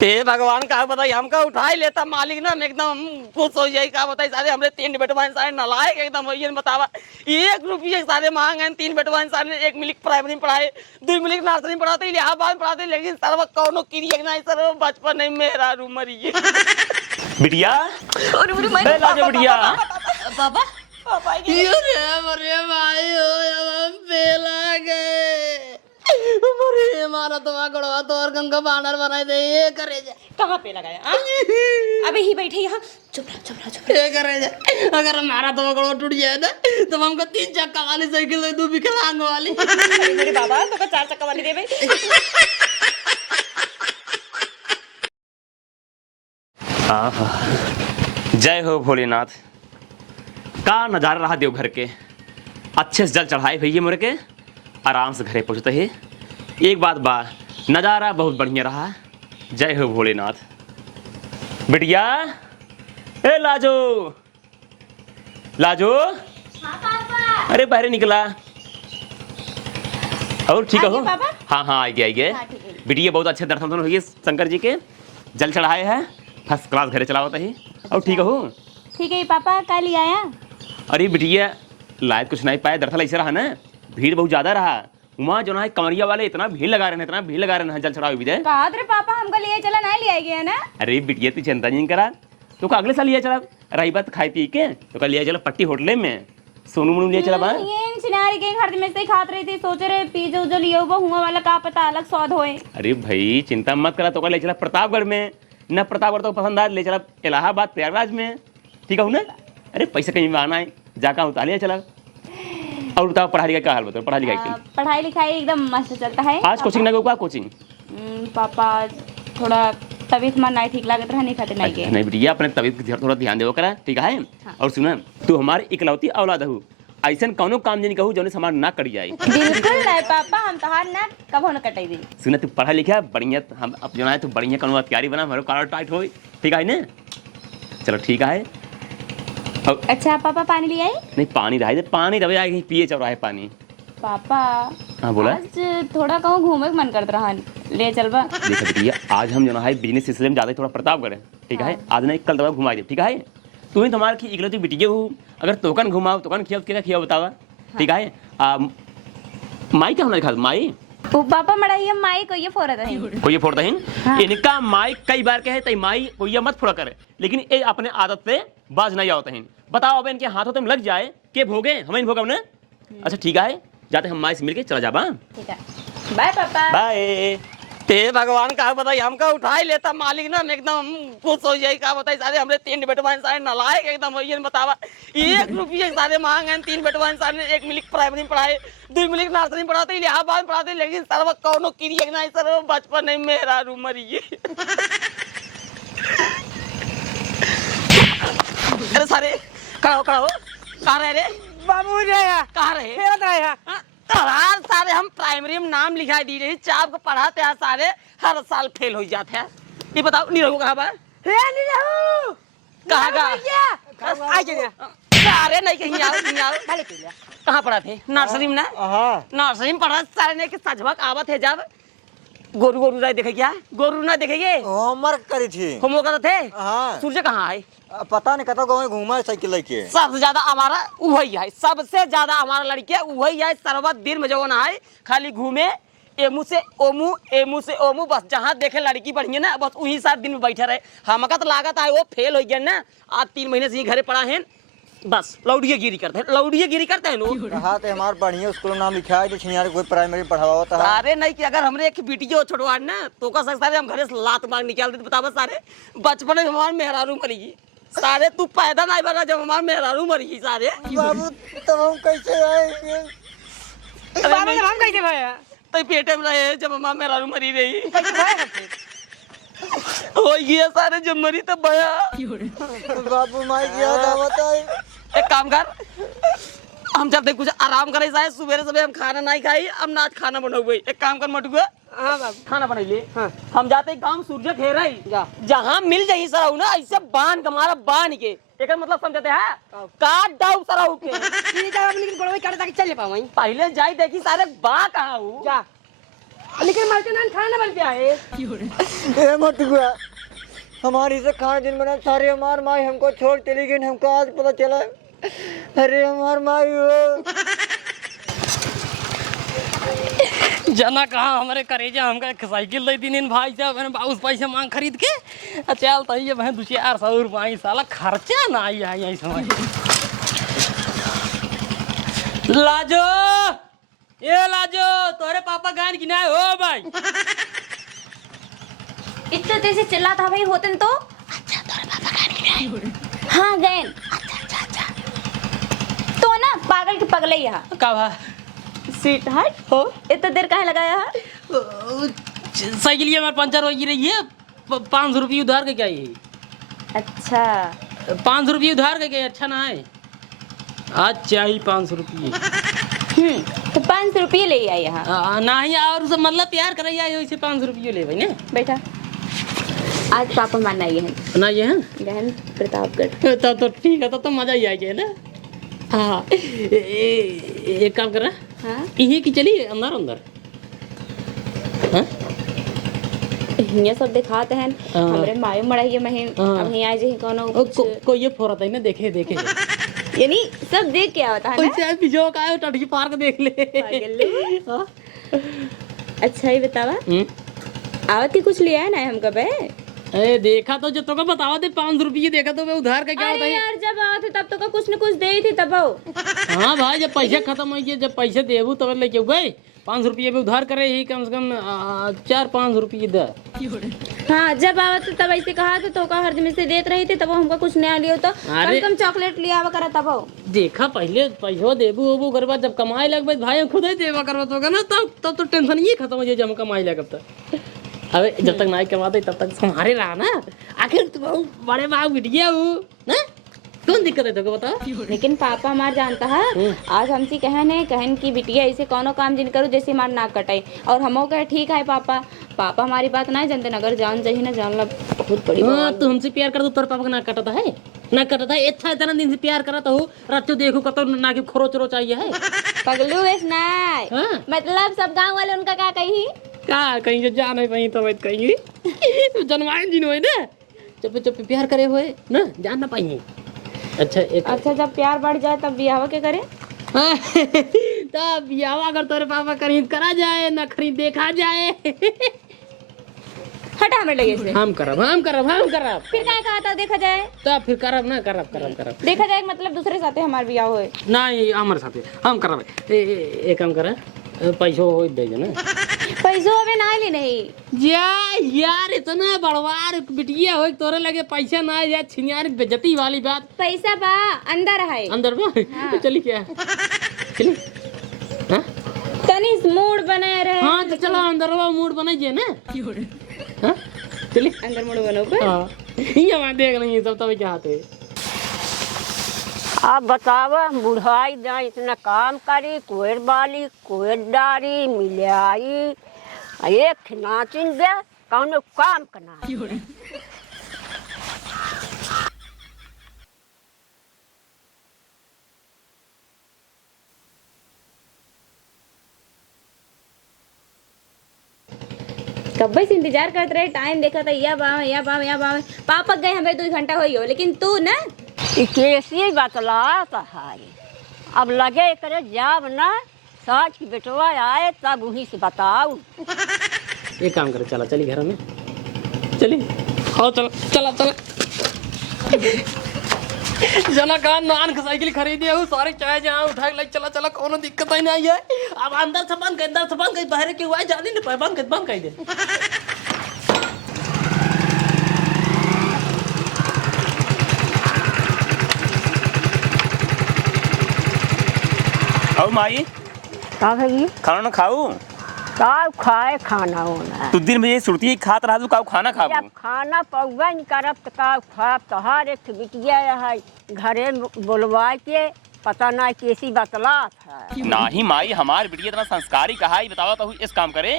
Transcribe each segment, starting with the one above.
ते भगवान का बताई हमका उठाई लेता मालिक ना एकदम खुश हो जाई का बताई सारे हमरे 3 बेटवा सारे नलायक एकदम होइए बतावा 1 रुपये सारे मांग हैं 3 बेटवा सारे 1 मिलिक प्राइमरी में पढ़ाए 2 मिलिक नर्सरी में पढ़ाते इलाहाबाद में पढ़ाते लेकिन सर्व कौनो क्रिया नहीं सर बचपन नहीं मेरा रूमरी बिटिया अरे अरे मैं लाजो बिटिया पापा पापा अरे भाई हो हम बेला गए अरे मारा तो गड़वा तो और गंगा बानर बनाए दे ये करे जा कहाँ पे लगाया अबे ही बैठे यहाँ चुप रह ये करे जा अगर हमारा तो गड़वा टूट जाए ना तो हमको 3 चक्का वाली साइकिल दे 2 विकलांग वाली मेरे बाबा तो 4 चक्का वाली दे भाई जय हो भोलेनाथ का नजारा रहा देवघर के अच्छे से जल चढ़ाए भैया मोरे के आराम से घरे पहुँचते ही एक बात बा नज़ारा बहुत बढ़िया रहा जय हो भोलेनाथ बिटिया ए लाजो लाजो अरे बाहर निकला और ठीक हो हाँ हाँ आ गए बिटिया बहुत अच्छे दर्शन हुए शंकर जी के जल चढ़ाए हैं फर्स्ट क्लास घरे चला होता ही और ठीक हो ठीक है पापा कल आया। अरे बिटिया लायक कुछ नहीं पाए दरअसल ऐसे रहा ना भीड़ बहुत ज्यादा रहा वहाँ जो है कमरिया वाले इतना भीड़ लगा रहे हैं जल चढ़ाओ विजय कहा रे पापा हमको लिए चला नहीं लिया गया ना। अरे बिटिया तू चिंता नहीं करा तो अगले साल लिया चला रही बात खाई पी के तो कल लिया चला पट्टी होटल में सोनू मोनू लिया चला ये सिनारी के घर में से खात रही थी सोच रहे पीजो जो लियो वो हुआ वाला का पता अलग स्वाद होए। अरे भाई चिंता मत करा तो कल ले चला प्रतापगढ़ में न प्रतापगढ़ तो पसंद आया ले चला इलाहाबाद प्रयागराज में ठीक है ना। अरे पैसे कहीं में आना है जाकर उतार लिया चला। और बताओ पढ़ाई लिखाई का हाल बताओ पढ़ाई लिखाई पढ़ाई लिखाई एकदम मस्त चलता है। आज कोचिंग ना गया कोचिंग पापा थोड़ा तबीयत मन नहीं ठीक लागत रहा नहीं खाते नहीं गए। नहीं बेटिया अपने तबीयत की थोड़ा ध्यान देवो करा ठीक है। हाँ। और सुना तू हमारी इकलौती औलाद हो ऐसा कौनो काम नहीं कहूँ जो समाज ना करी जाए। बिल्कुल नहीं पापा हम तहार ना कबो न कटाई दी। सुना तू पढ़ा लिखा बढ़िया हम अब जो है तू बढ़िया कौनो तैयारी बना हमारे काला टाइट हो ठीक है ना। चलो ठीक है। अच्छा पापा पानी ले आए? नहीं पानी रहा पानी रहे आए पिए चल रहा है पानी। पापा हाँ बोला आज थोड़ा कहूँ घूमे मन करता रहा ले चलबा। देखो बेटिया आज हम जो है बिजनेस सिलसिले में ज्यादा थोड़ा प्रतापगढ़ है ठीक है। आज नहीं कल दवा घुमा दे ठीक है। तू ही तुम्हारे की इकलौती बिटिया हो अगर तोकन घुमाओ तोकन खिया क्या खिया बतावा ठीक है। माई क्या होना खा माई पापा मड़ाई माई को ये फोड़ा है कोई ये फोड़ता है इनका माई कई बार कहे तई माई कोई ये मत फोड़ा करे लेकिन ये अपने आदत से बाज नहीं आवता है। बताओ अब इनके हाथों तुम लग जाए के भोगे हमें भोगा ना। अच्छा ठीक है जाते हम माई से मिलके चला जाबा ठीक है। बाय पापा बाय। ते भगवान का बताई हमका उठाई लेता मालिक ना एकदम खुश हो जाई का बताई सारे हमरे 3 बेटवा सारे नलायक एकदम होइए बतावा 1 रुपये सारे मांग हैं 3 बेटवा सारे 1 मिलिक प्राइमरी में पढ़ाए 2 मिलिक नर्सरी में पढ़ाते इलाहाबाद में पढ़ाते लेकिन सर्व कौनो क्रिया नहीं सर बचपन नहीं मेरा रूमरी अरे सारे खड़ा हो कहाँ रहे रे बाबू कहाँ रहे तोहार सारे हम प्राइमरी में नाम लिखाई दी रही चाप को पढ़ाते हैं सारे हर साल फेल हो जाते हैं। ये बताओ नीरहू कहाँ पर कहाँ अरे नहीं कहीं आओ कहाँ पढ़ा थे नर्सरी में ना नर्सरी में पढ़ा सारे ने कि सजवक आवत है जब गोरू नहीं देखे क्या गोरू ना देखेंगे होमवर्क करी थी होमवर्क करते थे। हाँ सूर्य कहाँ है पता नहीं कतो गाँव घूमा साइकिल लेके सबसे ज्यादा हमारा वही है सबसे ज्यादा हमारा लड़के वही है सर्वत दिन में जो ना है खाली घूमे एमू से ओमू बस जहाँ देखे लड़की बढ़िया ना बस वही साथ दिन में बैठे रहे। हमका तो लागत है वो फेल हो गया ना आज 3 महीने से ही घरे पड़ा है बस लौड़िया गिरी करते हैं लोग। हाँ तो हमारे बढ़िया स्कूल में नाम लिखा है जो कोई प्राइमरी पढ़ावा होता है। अरे नहीं कि अगर हमरे एक वीडियो छोड़वा ना तो का सकता है हम घरे से लात मांग निकाल देते बतावा सारे बचपन में हमारे मेहरारू मरी सारे तू पैदा नहीं बना जब हमारे मेहरारू मरी सारे बाबू तब हम कैसे आएंगे हम कैसे भैया तो पेटे में रहे जब हमारे मेहरारू मरी रही हो ये सारे जब मरी तब भैया बाबू माई क्या था बताए। एक काम कर हम चलते कुछ आराम करे शायद सुबह हम खाना नहीं खाई अब ना खाना बना हुए एक काम कर मटुआ हाँ बाबू खाना बना ले। हाँ। हम जाते गांव सूरज घेरा ही जहाँ मिल जाई सराऊ ना ऐसे बांध हमारा बांध के एक मतलब समझते हैं काट डाउ सराऊ के ठीक है लेकिन गोड़वे काट ताकि चल पाऊं पहले जाई देखी सारे बा कहाँ हूँ जा लेकिन मरते ना खाना बन पे आए। ए मत गुआ हमारी से खाना दिन बना सारे हमार माई हमको छोड़ चली गई हमको आज पता चला। अरे हमार माई हो जना कहा हमारे करेजा हमका एक साइकिल दे दी इन भाई साहब मैंने बाउस पैसे मांग खरीद के चल तो ये मैं 200 रुपये साला खर्चा ना आई आई समझ लाजो ये लाजो तोरे पापा गान की ना हो भाई इतना तेज से चिल्लाता भाई होते तो अच्छा तोरे पापा गान की हाँ गए तो ना पागल के पगले यहाँ का भा सीट हट हो इतना देर काहे लगाया है साइकिल ये हमारे पंचर हो रही है 500 रुपये उधार के क्या ये अच्छा 500 रुपये उधार के क्या अच्छा ना है आज चाहिए 500 रुपये तो 500 रुपये ले आई यहाँ ना ही और सब मतलब प्यार कर रही है इसे 500 रुपये ले भाई ना बैठा आज पापा मानना ये है ना ये है गहन प्रतापगढ़ तब तो ठीक है तब तो मजा ही आ गया ना हाँ एक काम कर रहा हाँ यही की चलिए अंदर अंदर हाँ ये सब दिखाते हैं हमरे मायो मड़ाई महीन अब नहीं आए जे कोनो को ये फोरत है ना देखे देखे यानी सब देख के आता है ओइसे बिजो का टटकी पार्क देख ले ना अच्छा ही बतावा आवत ही कुछ लिया है ना हम कब है अरे देखा तो जो तो का बतावा दे 500 रुपये देखा तो मैं उधार का क्या होता अरे है यार जब आए थे तब तो का कुछ न कुछ दे ही थी तब आओ हाँ भाई जब पैसे खत्म हो गए जब पैसे देबू तब लेके गए 500 रुपये में उधार करे ही कम से कम 400-500 रुपये दे हाँ जब आवा थे तब ऐसे कहा था तो का हर दिन से देते रही थी तब हमको कुछ नया लियो तो कम से कम चॉकलेट लिया आवा करा तब आओ देखा पहले पैसा देबू ओबू करवा जब कमाई लग भाई खुद ही देवा करवा तो ना तब तो टेंशन ये खत्म हो जाए जब कमाई लग तब अबे जब तक नहीं कमाते तब तक संभारे रहा ना आखिर तुम बड़े बाप बिटिया हो ना कौन दिक्कत है तो बताओ लेकिन पापा हमार जानता है आज हमसे कहन की बिटिया ऐसे कोनो काम जिन करो जैसे हमार नाक कटाई और हमो कहे ठीक है पापा पापा हमारी बात नहीं जानते अगर जान चाहिए ना जानला बहुत बड़ी बात तो हमसे प्यार कर दो तेरे पापा का नाक कटता है ना कटता है अच्छा इतना दिन से प्यार करता हो रात देखो कतो ना के खरोच रो चाहिए है पगलू ऐस नहीं हाँ? मतलब सब गांव वाले उनका क्या कही का कहीं जो जा नहीं पाई तो मैं कहीं जनवाइन दिन हुए ना चुप चुप प्यार करे हुए ना जान ना पाएंगे अच्छा जब प्यार बढ़ जाए तब ब्याह के करे तब ब्याह अगर तेरे पापा खरीद करा जाए ना खरीद देखा जाए हटा हमें लगे से हम करब फिर क्या कहा था देखा जाए तब फिर करब ना करब देखा जाए मतलब दूसरे साथे हमार ब्याह होए नहीं हमारे साथे हम करब एक काम करे पैसो हो दे ना पैसो अबे ना ली नहीं जा यार इतना बड़वार बिटिया हो तोरे लगे पैसा ना या छिनियार बेइज्जती वाली बात पैसा बा अंदर है अंदर में तो चली क्या चली हाँ तनिस मूड बने रहे हाँ तो चलो अंदर वो मूड बनाइए ना हाँ चली अंदर मूड बनो पे हाँ ये मैं देख लेंगे सब तब क्या आते आप बतावा बुढ़ाई दा इतना काम करी कोयर बाली कोयर डारी मिलाई एक नाचिन दे कौन काम करना कब से इंतजार करते रहे टाइम देखा था या बाव पापा गए हमें 2 घंटा हो लेकिन तू ना कैसे बतला है अब लगे करे जब ना साँझ की बेटवा आए तब वहीं से बताऊ एक काम करे चला चली घर में चली आओ चलो चला जना का नान का साइकिल खरीदी है सारे चाय जहाँ उठा के चला कोनो दिक्कत ही नहीं है अब अंदर से बंद कर बाहर के हुआ जानी नहीं बंद कर दे आओ माई का भाई खाना ना खाऊ का खाए खाना होना तू दिन में ये सुरती खात रहा तू का खाना खाबू जब खाना पौवा नहीं करब तो का खाब तो हर एक बिटिया है घरे बोलवा के पता ना कैसी बतला है नाही माई हमार बिटिया इतना संस्कारी कहा ही बतावा तो इस काम करे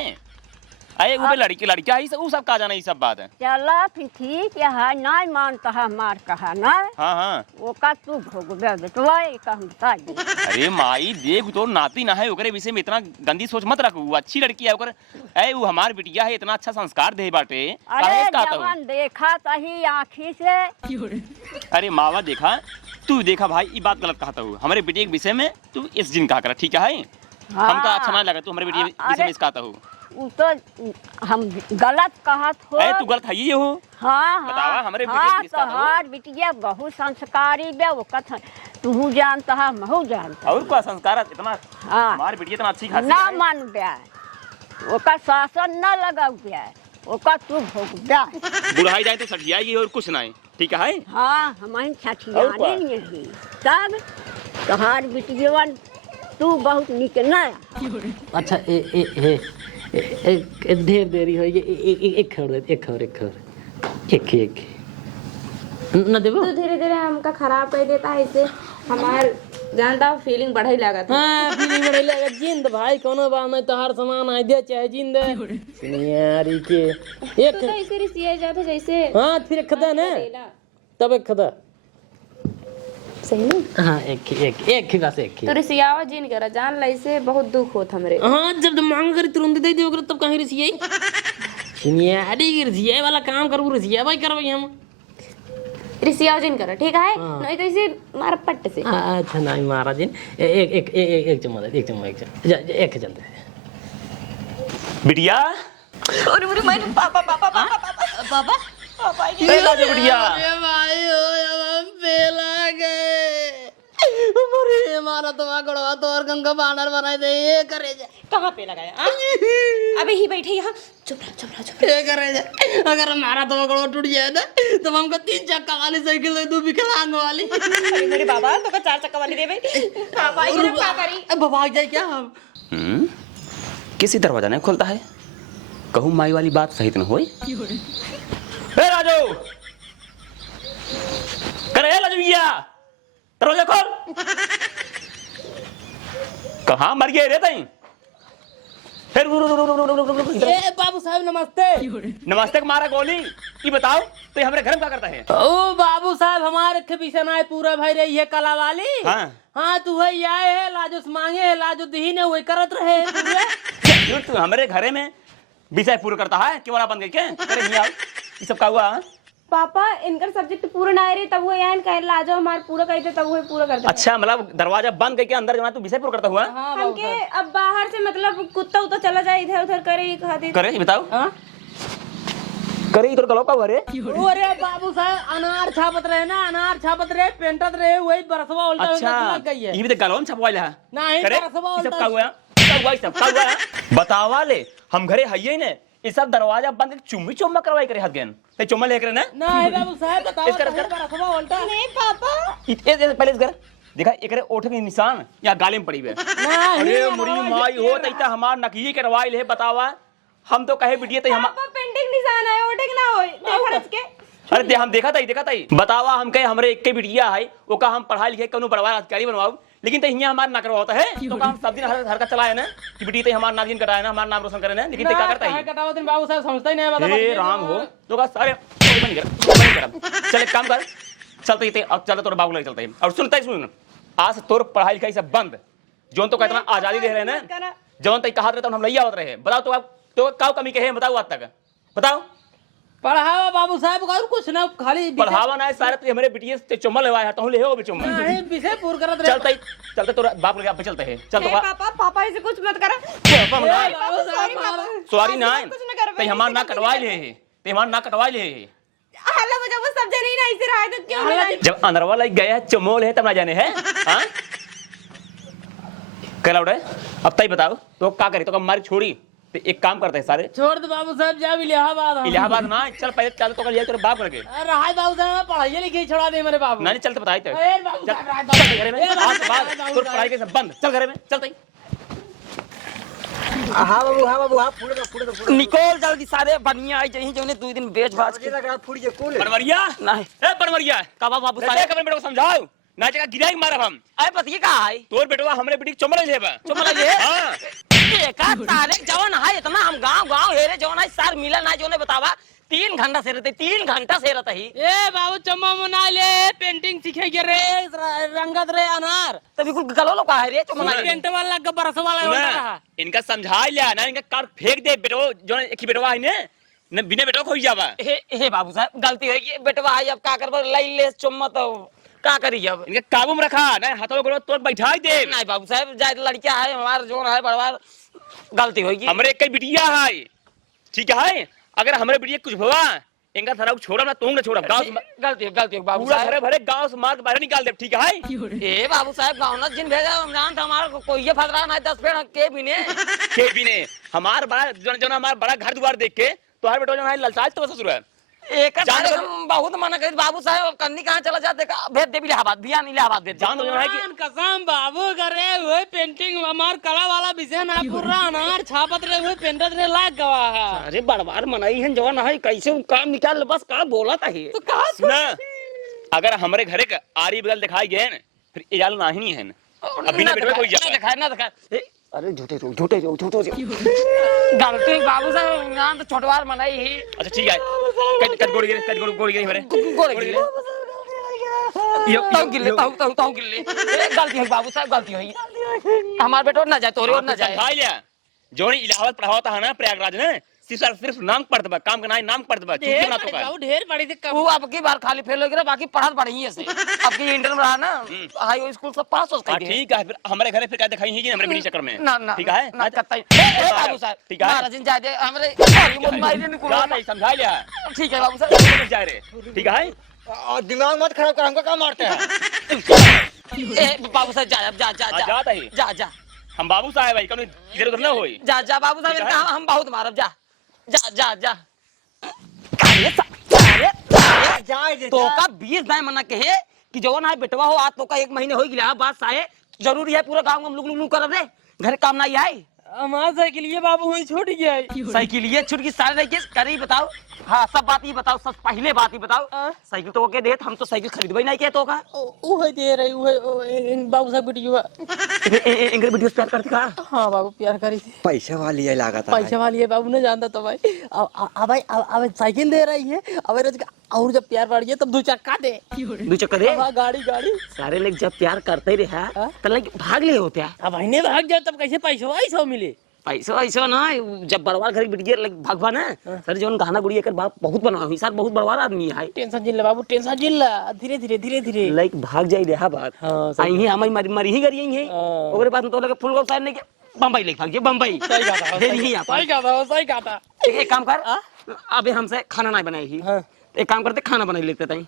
अरे वो लड़की लड़किया ही सब, वो सब का जाना ये सब बात है। चला फिर ठीक है, नहीं मानता है मार कहा ना, हाँ हाँ। वो का तू भोगबे बेटवा का हम ताई। अरे माई देख तो नाती ना है, ओकरे विषय में इतना गंदी सोच मत रखू। वो अच्छी लड़की है, ओकर ए वो हमार बिटिया है, इतना अच्छा संस्कार दे बाटे। अरे जवान देखा तही आँखी से। अरे मावा देखा, तू देखा भाई, ये बात गलत कहता हूँ हमारे बेटी के विषय में। तू इस जिन कहा कर, ठीक है हमका अच्छा ना लगा। तू हमारे बेटी के विषय में इसका कहता हूँ, वो तो हम गलत कहत हो। अरे तू गलत है ये हो। हाँ बतावा हमरे बेटी हाँ, किसका था? तोहार बिटिया बहुत संस्कारी बे, वो कथ तू जानता है महू जानता। और क्या संस्कार इतना, हाँ हमारी बेटी इतना अच्छी खासी ना है। मान बे, ओका शासन न लगा बे, ओका तू भोग बे। बुढ़ाई जाए तो सठियाएगी और कुछ नहीं, ठीक है। हाँ हमारी छठियानी नहीं तब तोहार बिटियवन तू बहुत निक ना। अच्छा ढेर देरी हो गई, एक न देबो। तो धीरे धीरे हमका खराब कर देता है, इससे हमार जानता फीलिंग बढ़े लगा था। हाँ फीलिंग बढ़े लगा। जिंद भाई कोनो बात नहीं, तोहार सामान आई दे चाहे जिंद सुनियारी के एक तो ऐसे रिसिया जाता जैसे। हाँ फिर खदा ना, तब एक खदा सही नहीं। हाँ एक ही बस एक ही। तो रिसियावा जिन करा जान ला, इससे बहुत दुख होता हमरे। हाँ जब मांग करी तुरंत दे दियो, तब कहीं रिसियाई सुनियारी की रिसियाई वाला काम करू, रिसिया भाई करवाई हम। रिसियावा जिन करा ठीक है, नहीं तो इसे मार पट्ट से। अच्छा नहीं महाराज जी, एक चम्मच एक चलते बिटिया अरे अरे मैं पापा पापा पापा पापा पापा ए लाजो बिटिया, भाई हो बेला गए मरे मारा तो गड़वा तो और गंगा बानर बनाए दे, ये करे जा। कहाँ पे लगाया अबे ही बैठे यहाँ, चुप रह। ये करे जा, अगर हमारा तो गड़वा टूट जाए ना, तो हमको 3 चक्का वाली साइकिल दे दो, विकलांग वाली। अरे मेरे बाबा तो 4 चक्का वाली दे बे। पापा ये क्या करी? अब भाग जाए क्या हम? किसी दरवाजा नहीं खोलता है, कहूँ माई वाली बात सही तो न होई। ए राजू, करे लाजो भैया, दरवाजा खोल। कहाँ मर गए रे तई? फिर ए बाबू साहब नमस्ते। नमस्ते मारा गोली। ये बताओ तो हमारे घर में क्या करता है? ओ बाबू साहब हमारे के पीछे ना पूरा भाई रही है कला वाली। हाँ तू है आए है, लाजो मांगे है, लाजो दही ने वही करत रहे। तू हमारे घरे में विषय पूरा करता है, क्यों बन गई क्या? अरे नहीं आओ, ये सब का हुआ? पापा इनका सब्जेक्ट पूरा ना रहे तब वो यान कह ला जाओ हमार पूरा कहते तब वो पूरा करते। अच्छा मतलब दरवाजा बंद करके अंदर जाना तू विषय पूरा करता हुआ? हमके अब बाहर से मतलब कुत्ता उता चला जाए इधर उधर करे खातिर। करे ये बताओ। करे इधर गलो का हुआ रे? अरे बाबू साहब अनार छापत रहे ना, अनार छापत रहे, पेंटत रहे, वही बरसवा उल्टा अच्छा गई है। ये भी तो गलोन छपवाइला है। नहीं करे बरसवा ये सब उल्टा। का हुआ? सब का हुआ? बतावा ले, हम घरे हइये ने, ये सब दरवाजा बंद करके चुम्मी चुम्मा करवाई करे हाथ गेन। ते चुम्मा लेकर ना? नहीं बाबू साहब बताओ इसकर बरसवा उल्टा। नहीं पापा इतने पहले इस घर देखा एकरे ओठ के निशान या गाले में पड़ी हुए। अरे मुरी माई हो तैता हमार नकिए के रवाइल है। बतावा हम तो कहे बिटिया तई हम पापा पेंटिंग निशान है ओटे के ना होई देखा इसके। अरे दे हम देखा था बतावा हम कहे हमरे एक के बिटिया है, ओका हम पढ़ाई लिखे कनु बड़वा अधिकारी बनवाऊ, लेकिन तो हियां हमार ना करवाता है। तो का हम सब दिन हर का चलाए ना कि बिटिया तई हमार नागिन कटाए ना, हमार नाम रोशन करे ना, लेकिन ते का करता है? कटावत दिन बाबू साहब समझता ही नहीं है। हे राम हो तो का सारे बन कर चल एक काम कर, चलते ही अब चल तोर बाबू लगे चलते हैं। और सुनता ही सुन, आज तोर पढ़ाई लिखाई सब बंद, जोन तो कहता आजादी दे रहे ना, जौन तई कहा रहता हम नहीं आवत रहे। बताओ तो आप तो का कमी कहे बताओ आज तक बताओ। पढ़ावा बाबू साहब और कुछ ना, खाली पढ़ावा ना सारे तो हमारे बिटिया से चुम्मा लेवाया है, तो ले हो चुम्मा विषय पूरा करत रहे। चलते चलते तोरा बाप लगे आप चलते हैं। चल तो पापा पापा ऐसे कुछ मत करा। सॉरी ना ते हमार ना कटवाई ले, ते हमार ना कटवाई ले। हल्ला बजा वो सब जने ना ऐसे रहा तो क्यों नहीं? जब अंदरवा लग गया है चमोल है तब ना जाने है। हां कल उड़े अब तई बताओ तो का करे? तो हमारी छोड़ी तो एक काम करते हैं सारे, छोड़ दे बाबू साहब, जा इलाहाबाद। इलाहाबाद ना चल पहले चल तो कल ये तेरे बाप लगे। अरे हाय बाबू साहब पढ़ाई लिखाई छोड़ा दे मेरे बाबू। नहीं चलते बताई तो अरे बाबू चल साहब चल घरे में आज बाद तोर पढ़ाई के सब बंद, चल घरे में चलते। हाँ बाबू हाँ फूड़ दो निकोल जल्दी सारे बढ़िया आई जहीं जोने 2 दिन बेच भाज के लगा फूड़ जे कूल बनवरिया नहीं ए बनवरिया का बाबू सारे साहब कमरे बेटो को समझाओ ना, जगह गिराई मारब हम। अरे पतिए का है तोर बेटवा हमरे बेटी चुम्मा ले लेबा। चुम्मा ले ले? हां देखा सारे जवन है इतना हम गांव हेरे जवन है सार मिला ना जोने बतावा 3 घंटा से रहते 3 घंटा से रहता ही ए बाबू चम्मा मना ले पेंटिंग सीखेगे रे रंगत रे अनार तभी कुल गलो लो का है रे चुमना पेंट वाला का बरस वाला होता रहा इनका समझा लिया ना इनका कार फेंक दे बेटो जो एक ही बेटवा है ने बिना बेटो खोई जावा हे बाबू साहब गलती हो गई बेटवा है अब का करबो लई ले चुम्मा तो का करी अब इनके काबू में रखा ना हाथों गोड़ों तोड़ बैठा दे नहीं बाबू साहब जाए लड़कियां है हमार जोन है बड़वार गलती होगी हमरे एक बिटिया है ठीक है अगर हमरे बिटिया कुछ हुआ इनका थरा छोड़ा ना तुम ना छोड़ा गांव गलती हो बाबू पूरा साहब भरे भरे गांव से मार के बाहर निकाल दे ठीक है ए बाबू साहब गाँव ना जिन भेजा हम जानते हमारा कोई ये फतरा ना 10 पेड़ के भी ने के भी ने हमार बड़ा जो हमारा बड़ा घर द्वार देख के तो हर बेटो जो है ललचाए तो ससुर है एक हम बहुत मना करी बाबू साहब कन्नी कहाँ चला जाते भेज दे इलाहाबाद बिया इलाहाबाद भेज जान दो है कि कसम बाबू करे हुए पेंटिंग हमार कला वाला विषय ना पूरा अनार छापत रहे हुए पेंटत रहे लाग गवा है अरे बड़वार मनाई है जवान है कैसे काम निकाल बस का बोला था ही तो कहा सुना अगर हमारे घरे का आरी बदल दिखाई गए ना फिर इजाल नहीं है अब बिना बेटवे कोई जा ना दिखाए अरे झूठे गलती बाबू साहब यहाँ तो छोटवार मनाई ही अच्छा ठीक है कट गोड़ी गिरे हमारे गोरे गिले ताऊ गिले गलती है बाबू साहब गलती हुई हमार बेटो ना जाए तोरे और ना जाए समझा लिया जो इलाहाबाद पढ़ाता है ना प्रयागराज में सिर्फ नाम पढ़ता काम का नाम पढ़ता ढेर बड़ी दिक्कत वो अब की बार खाली फेल हो गया बाकी पढ़ात पढ़ी है से अब की इंटर में रहा ना हाई स्कूल सब पास हो गए ठीक है फिर हमारे घरे फिर क्या दिखाई है कि हमारे बिनी चक्कर में ना ठीक है ना कतई बाबू साहब ठीक है महाराज जी जाए हमरे जा नहीं समझा लिया ठीक है बाबू साहब जा रे ठीक है और दिमाग मत खराब कर हमको क्या मारते हैं ए बाबू साहब जा जा हम बाबू साहब भाई कौन इधर उधर ना होई जा बाबू साहब ने कहा हम बहुत मारब जा तो का 20 दाए मना कहे कि जवन है बेटवा हो आज तो का 1 महीने हो गया बात साहे जरूरी है पूरा गांव में लुक कर दे घर काम नहीं आए हमारा साइकिल ये बाबू वहीं छूट गया साइकिल ये छूट की सारे रही करे बताओ हाँ सब बात ही बताओ सब पहले बात ही बताओ साइकिल तो के देत हम तो साइकिल खरीदबे नहीं के तो का वो है दे रही वो बाबू साहब बेटी हुआ इंग्लिश वीडियो प्यार करती का हाँ बाबू प्यार करी थी पैसे वाली है लागत पैसे वाली है बाबू ने जानता तो भाई अब साइकिल दे रही है अब और जब प्यार बढ़ गया तब 2 चक्का दे 2 चक्का दे गाड़ी सारे लोग जब प्यार करते रहे तो लाइक भाग ले होते हैं अब भाई भाग जाए तब कैसे पैसा मिले पैसा ना जब बड़वार घर बिटिया लाइक भगवान है सर जो गाना गुड़िया कर बाप बहुत बनवा हुई सर बहुत बड़वार आदमी है टेंशन जिल्ला बाबू टेंशन जिल्ला धीरे लाइक भाग जाई रहा बात आई ही हमारी मरी ही करी है ओकरे बाद तो लगे फुल गो साइड नहीं के बंबई लेके भाग जे बंबई सही कहा एक काम कर अबे हमसे खाना नहीं बनाई ही एक काम करते खाना बना लेते ताई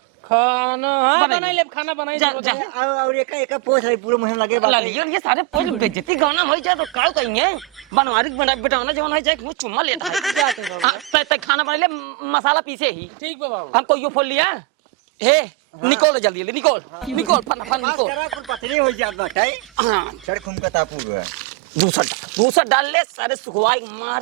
खाना बनाई और एक पोछ है पूरा मुहिम लगे बात लालियो ये सारे पोल बेइज्जती गाना हो जाए तो का कहेंगे बनवारी बेटाना जवन है जाए वो चुम्मा लेता है त खाना बना ले मसाला पीसे ही ठीक बाबू हमको यो फोल लिया हे निकोल जल्दी निकोल फन निकोल पतली हो जात बाटे हां सर खुम का तापूर है दूसरा डाल ले सारे सुखवाई मार